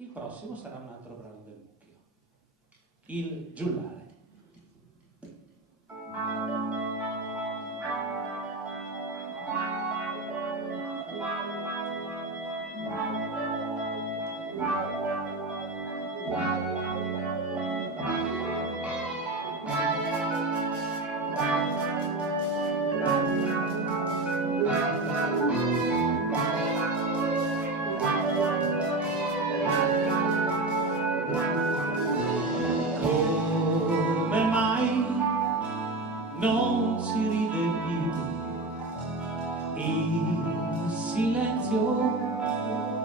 Il prossimo sarà un altro brano del Mucchio, il Giullare. Non si ride più, il silenzio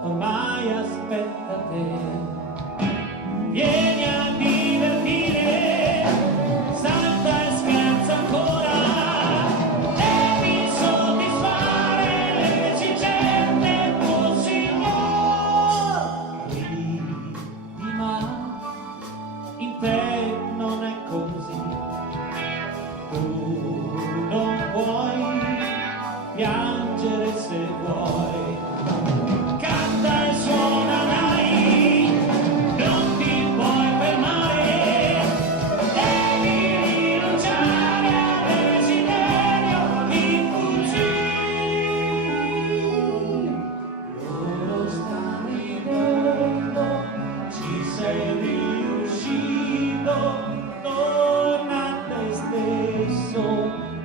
ormai aspetta te. Vieni a divertire, salta e scherza ancora, devi soddisfare le esigenze del tuo signore. Ridi ma in te non è così. Tu non puoi piangere se vuoi, canta e suona dai, non ti puoi fermare, devi rinunciare al desiderio di fuggire. Loro stanno ridendo, ci sei riuscito, torna a te stesso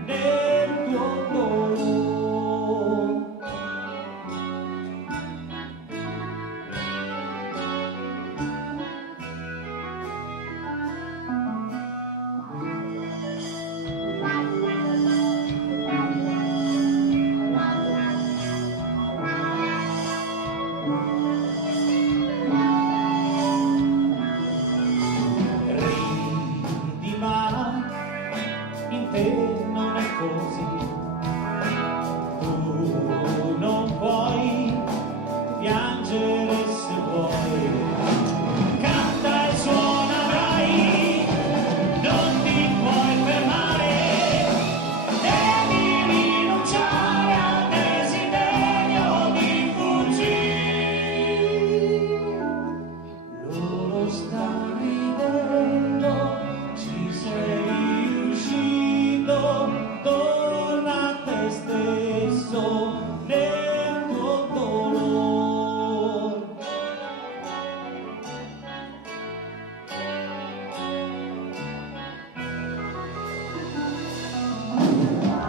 nel tuo dolore. Ridi ma in te non è così. Tu non puoi piangere se vuoi, canta e suona dai, non ti puoi fermare, devi rinunciare al desiderio di fuggire. Loro stanno ridendo, ci sei riuscito, torna a te stesso nel tuo dolore.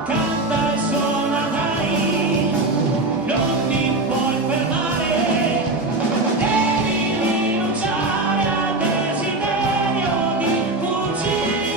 Canta e suona dai, non ti puoi fermare, devi rinunciare al desiderio di fuggire.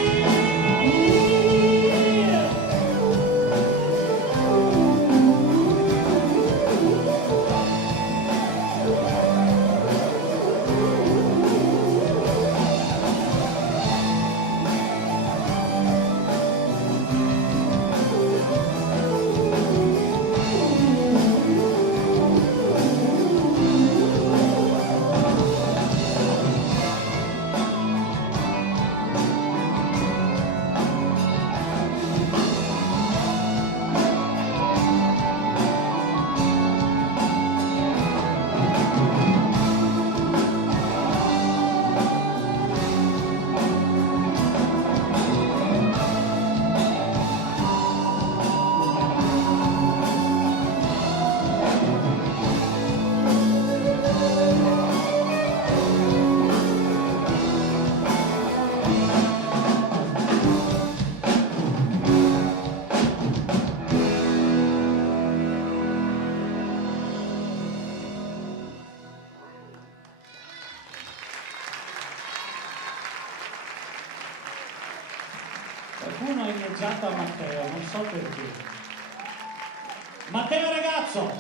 Qualcuno ha inneggiato a Matteo, non so perché. Matteo ragazzo!